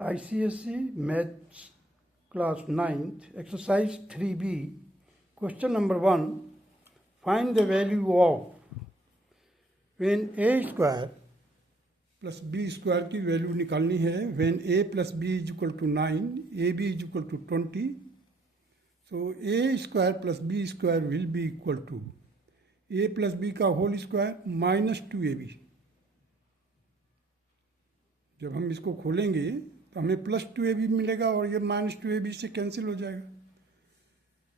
ICSE Maths Class 9th, Exercise 3B, Question number 1. Find the value of when a square plus b square की value निकालनी है. When a plus b is equal to 9, ab is equal to 20. So a square plus b square will be equal to a plus b का whole square minus 2ab. जब हम इसको खोलेंगे तो हमें प्लस 2ab मिलेगा और ये माइनस 2ab से कैंसिल हो जाएगा.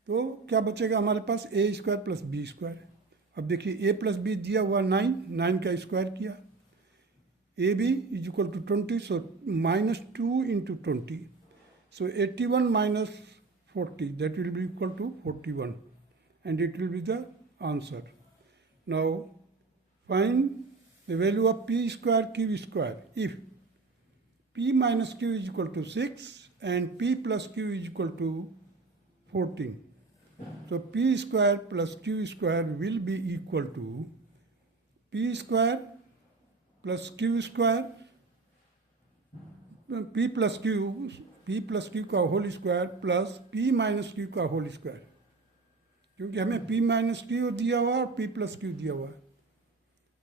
तो क्या बचेगा हमारे पास? ए स्क्वायर प्लस बी स्क्वायर. अब देखिए a प्लस बी दिया हुआ 9 का स्क्वायर किया. A b is equal to 20, so minus 2 into 20, so 81 minus 40, that will be equal to 41 and it will be the answer. Now find the value of p square q square if p minus q is equal to 6 and p plus q is equal to 14. So p square plus q square will be equal to p square plus q square, p plus q का whole square plus p minus q का whole square, क्योंकि हमें p minus q दिया हुआ और p plus q दिया हुआ है.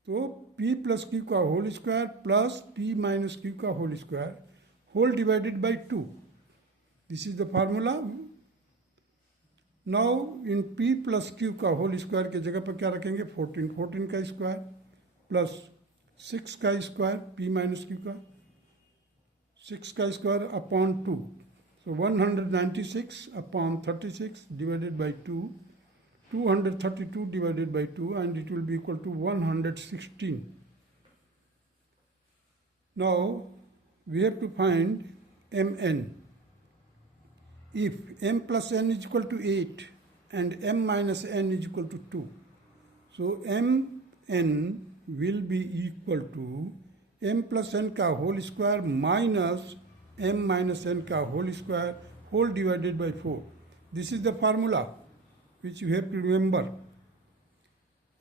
तो p प्लस क्यू का whole square plus p minus Q का whole square whole divided by 2. This is the formula. Now in p plus Q का होल स्क्वायर के जगह पर क्या रखेंगे? 14 का स्क्वायर प्लस 6 का स्क्वायर p माइनस क्यू का 6 का square upon 2. So 196 upon 36 divided by 2. 232 divided by 2 and it will be equal to 116. Now we have to find mn. If m plus n is equal to 8 and m minus n is equal to 2, so mn will be equal to m plus n का whole square minus m minus n का whole square whole divided by 4. This is the formula which you have to remember.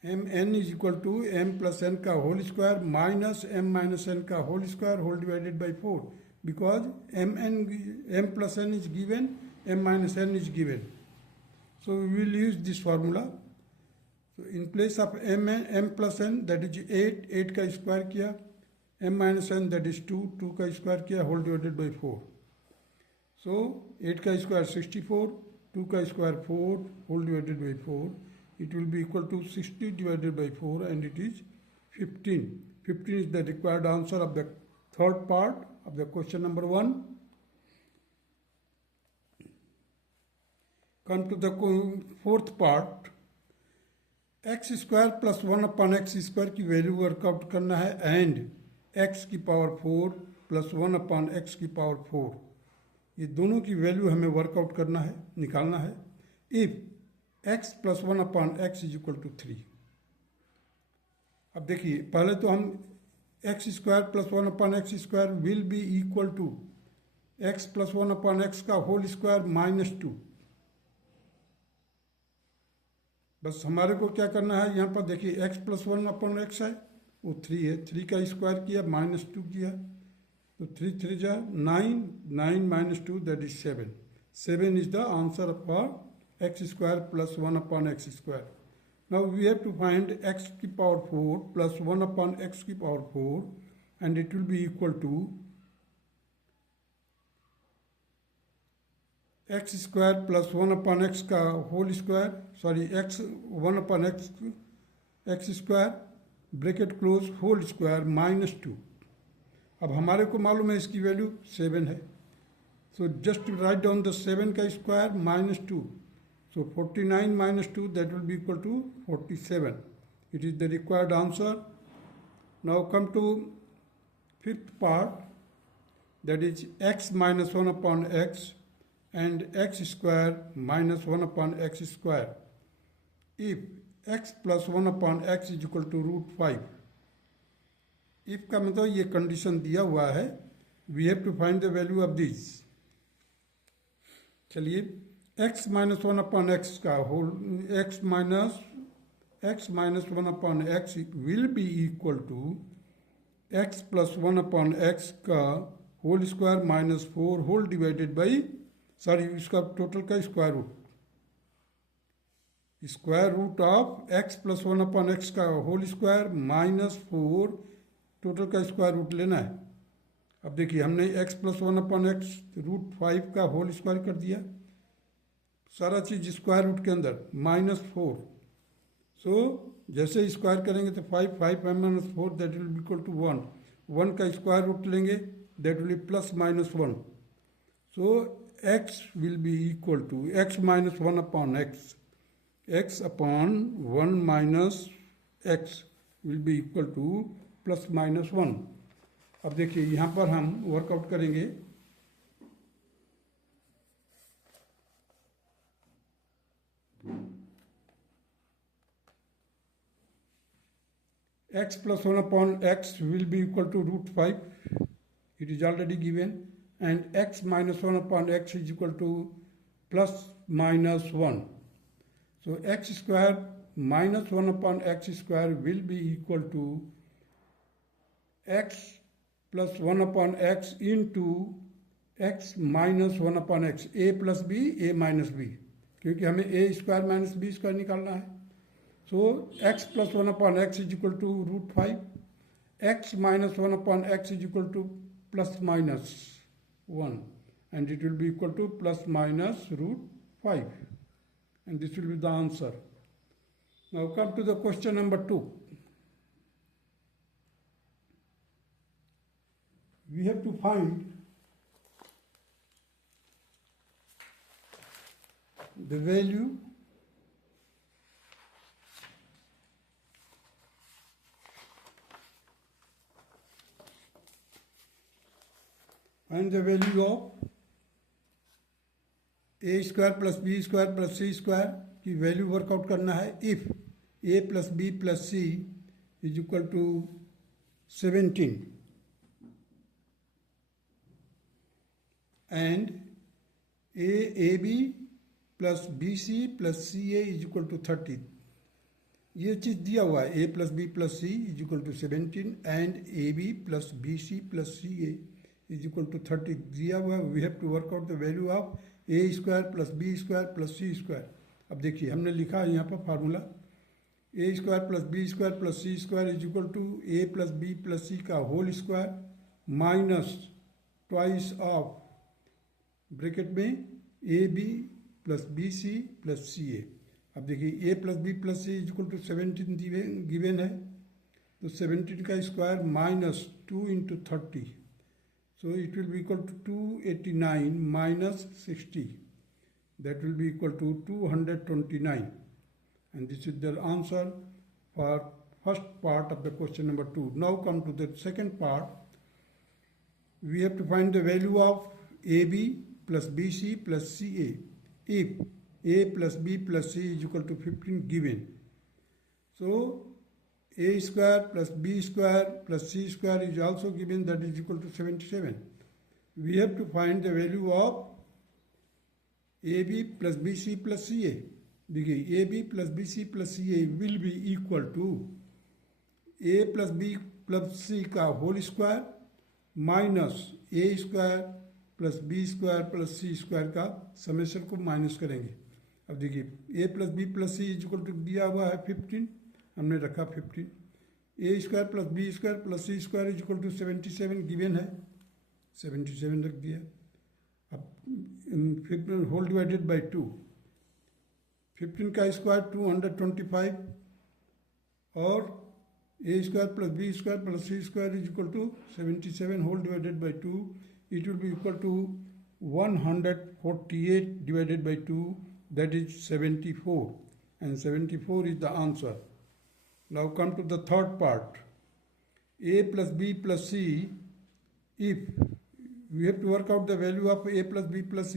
mn is equal to m plus n का whole square minus m minus n का whole square whole divided by 4, because m plus n is given, m minus n is given. So we will use this formula. So in place of m plus n, that is 8 का square किया, m minus n that is 2 का square किया whole divided by 4. So 8 का square 64, 2 का square 4 whole divided by 4, it will be equal to 60 divided by 4 and it is 15. 15 is the required answer of the third part of the question number 1. Come to the fourth part. x square plus 1 upon x square की value workout करना है and x की power 4 plus 1 upon x की power 4, ये दोनों की value हमें workout करना है, निकालना है. If x plus 1 upon x is equal to 3. अब देखिए पहले तो हम x square plus 1 upon x square will be equal to x plus 1 upon x का होल स्क्वायर माइनस 2. बस हमारे को क्या करना है, यहाँ पर देखिए x प्लस 1 अपॉन एक्स है, वो 3 है, 3 का स्क्वायर किया माइनस 2 किया, तो 3 3 जा 9 minus 2 that is 7. 7 is the answer for x square plus 1 upon x square. Now we have to find x की power 4 plus 1 upon x की power 4 and it will be equal to x square plus 1 upon x का whole square, sorry x 1 upon x square bracket close whole square minus 2. अब हमारे को मालूम है इसकी value 7 है, so just write down the 7 का square minus 2, so 49 minus 2 that will be equal to 47. It is the required answer. Now come to fifth part, that is x minus 1 upon x and x square minus 1 upon x square. If x plus 1 upon x is equal to √5. If का मतलब ये condition दिया हुआ है, we have to find the value of this. चलिए x minus 1 upon x का whole x minus 1 upon X will be equal to x plus 1 upon x का whole square minus 4 whole divided by, sorry इसका total का square root of X plus 1 upon x का whole square minus 4 total का square root लेना है। अब देखिए हमने X plus 1 upon X root 5 का होल स्क्वायर कर दिया, सारा चीज स्क्वायर रूट के अंदर माइनस 4। सो जैसे स्क्वायर करेंगे तो 5 minus 4 that will be equal to 1, 1 का स्क्वायर रूट लेंगे that will be plus minus 1। So x will be equal to x minus 1 upon x upon 1 minus x will be equal to plus minus 1। अब देखिए यहाँ पर हम workout करेंगे, x plus 1 upon x will be equal to root 5, it is already given, and x minus 1 upon x is equal to plus minus 1. So x square minus 1 upon x square will be equal to x plus 1 upon x into x minus 1 upon x, a plus b, a minus b, क्योंकि हमें a square minus b square निकालना है। So x plus 1 upon x is equal to root 5, x minus 1 upon x is equal to plus minus 1, and it will be equal to plus minus root 5, and this will be the answer. Now come to the question number 2. We have to find the value of a square plus b square plus c square की value workout करना है if a plus b plus c is equal to 17 and ab plus bc plus ca is equal to 30। ये चीज दिया हुआ है a plus b plus c is equal to 17 and ab plus bc plus ca is equal to 30 दिया हुआ है। We have to work out the value of a square plus b square plus c square. अब देखिए हमने लिखा है यहाँ पर formula a square plus b square plus c square is equal to a plus b plus c का whole square minus twice of bracket में A B plus B C plus C A. अब देखिए a plus B plus C is equal to 17 given है, तो 17 का square minus 2 into 30, so it will be equal to 289 minus 60, that will be equal to 229, and this is the answer for first part of the question number 2. Now come to the second part. We have to find the value of AB plus BC plus CA if A plus B plus C is equal to 15 given. So a square plus b square plus c square is also given, that is equal to 77. We have to find the value of ab plus bc plus ca. देखिए ab plus bc plus ca will be equal to a plus b plus c का whole square minus a square plus B square plus C square का summation को minus करेंगे। अब देखिए a plus B plus C is equal to दिया हुआ है 15, हमने रखा 15, A square plus B square plus C square is equal to 77 given है, 77 रख दिया। अब 15 होल डिवाइडेड बाई 2, 15 का स्क्वायर 225 और A square plus B square plus C square is equal to 77 whole divided by 2, it will be equal to 148 divided by 2, that is 74, and 74 is the answer. Now come to the third part. A plus B plus C, if we have to work out the value of A plus B plus C,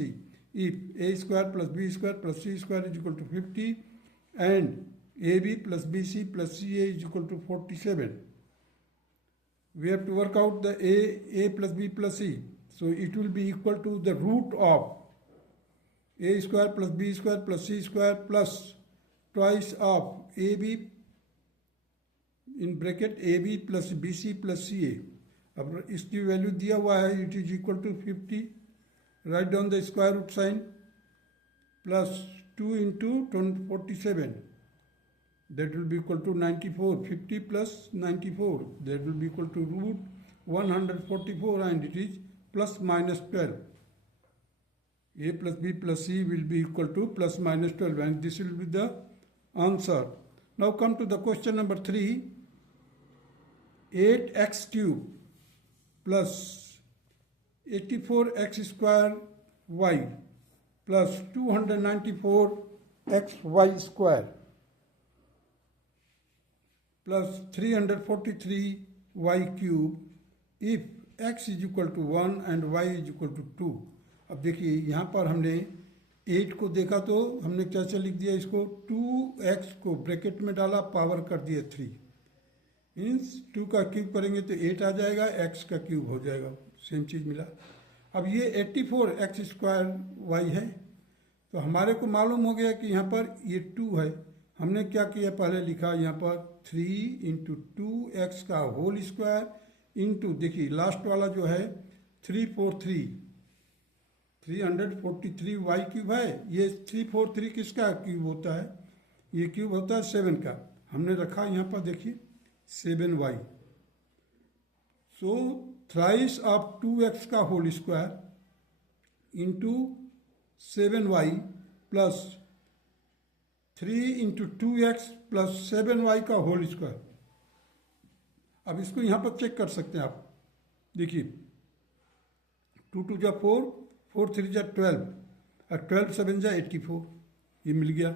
if A square plus B square plus C square is equal to 50 and AB plus BC plus CA is equal to 47. We have to work out the A plus B plus C. So it will be equal to the root of a square plus b square plus c square plus twice of ab in bracket ab plus bc plus ca। अब इसकी value दिया हुआ है, it is equal to 50. Write down the square root sign. Plus 2 into 47, that will be equal to 94. 50 plus 94, that will be equal to root 144, and it is plus minus 12. A plus B plus C will be equal to plus minus 12, and this will be the answer. Now come to the question number 3. 8x cube plus 84x square y plus 294xy square plus 343y cube if x is equal to 1 and y is equal to 2. अब देखिए यहाँ पर हमने 8 को देखा तो हमने कैसे लिख दिया इसको, 2x को ब्रैकेट में डाला, पावर कर दिया 3. मीन्स 2 का क्यूब करेंगे तो 8 आ जाएगा, x का क्यूब हो जाएगा, सेम चीज़ मिला. अब ये 84x स्क्वायर y है, तो हमारे को मालूम हो गया कि यहाँ पर ये 2 है. हमने क्या किया, पहले लिखा यहाँ पर 3 इंटू 2x का होल स्क्वायर इंटू, देखिए लास्ट वाला जो है 343y क्यूब है. ये 343 किसका क्यूब होता है, ये क्यूब होता है 7 का. हमने रखा यहाँ पर देखिए 7y. So thrice of 2x का whole square into 7y plus 3 into 2x plus 7y का होल स्क्वायर. अब इसको यहाँ पर चेक कर सकते हैं आप. देखिए 2 2 जा 4, 4 3 जा 12, और 12 7 जा 84. ये मिल गया,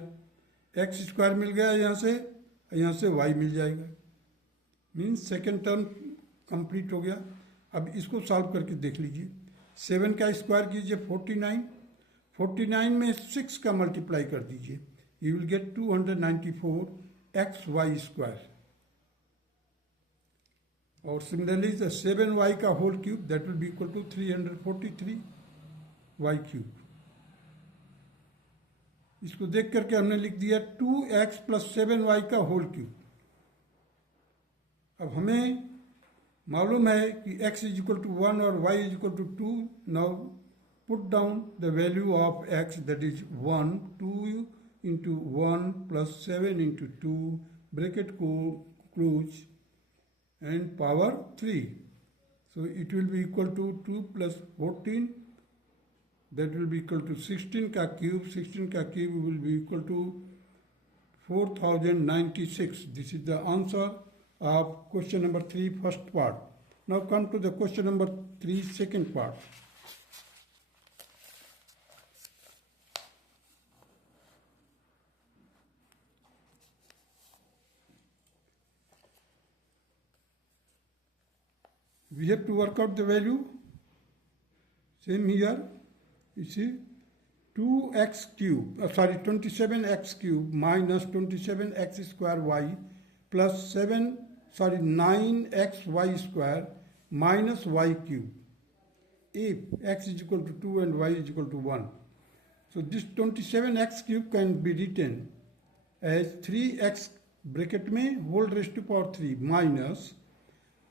x स्क्वायर मिल गया यहाँ से y मिल जाएगा. मीन्स सेकेंड टर्म कंप्लीट हो गया. अब इसको सॉल्व करके देख लीजिए. 7 का स्क्वायर कीजिए 49, 49 में 6 का मल्टीप्लाई कर दीजिए, you will get 294xy square. और सिमिलरली द 7y का whole cube, that will be equal to 343y cube. इसको देख करके हमने लिख दिया 2x प्लस 7y का होल क्यूब. अब हमें मालूम है कि x इज इक्वल टू 1 और y is equal to 2. Now put down the value of x, that is 1, 2 into 1 plus 7 into 2, bracket close, and power 3. So it will be equal to 2 plus 14, that will be equal to 16 का cube. 16 का cube will be equal to 4096. This is the answer of question number 3 first part. Now come to the question number 3 second part. We have to work out the value. Same here. You see, 2x cube, 27x cube minus 27x square y plus 9xy square minus y cube. If x is equal to 2 and y is equal to 1. So this 27x cube can be written as 3x bracket में whole raised to power 3 minus,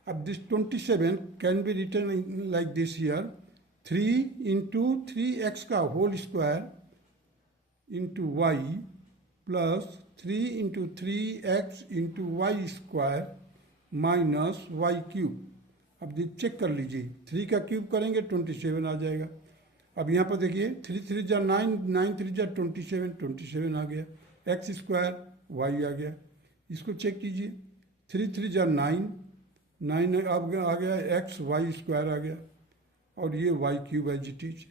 अब this 27 can be written like this here, 3 into 3x का whole square into y plus 3 into 3x into y square minus y cube. अब ये check कर लीजिए, 3 का cube करेंगे 27 आ जाएगा. अब यहाँ पर देखिए 3 3 जा 9, 9 3 जा 27, 27 आ गया. x स्क्वायर y आ गया. इसको चेक कीजिए, 3 3 जा 9, 9 अब आ गया एक्स वाई स्क्वायर आ गया, और ये वाई क्यूब है जी टीच.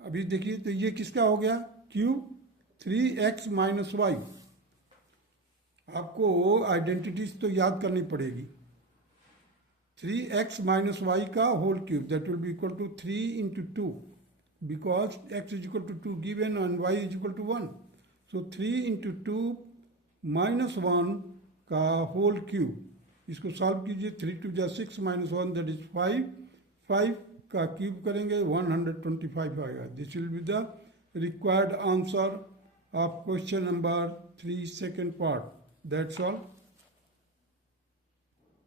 अभी देखिए तो ये किसका हो गया, क्यूब 3x माइनस वाई. आपको आइडेंटिटीज तो याद करनी पड़ेगी. 3x माइनस वाई का whole cube, that will be equal to 3 into 2, because x is equal to 2 given and y is equal to 1. सो 3 इंटू 2 माइनस 1 का होल क्यूब. इसको solve कीजिए, 3 2 जा 6 माइनस 1 दैट इज 5. 5 का क्यूब करेंगे 125 आएगा. This will be the required answer of question number 3 second part. That's all.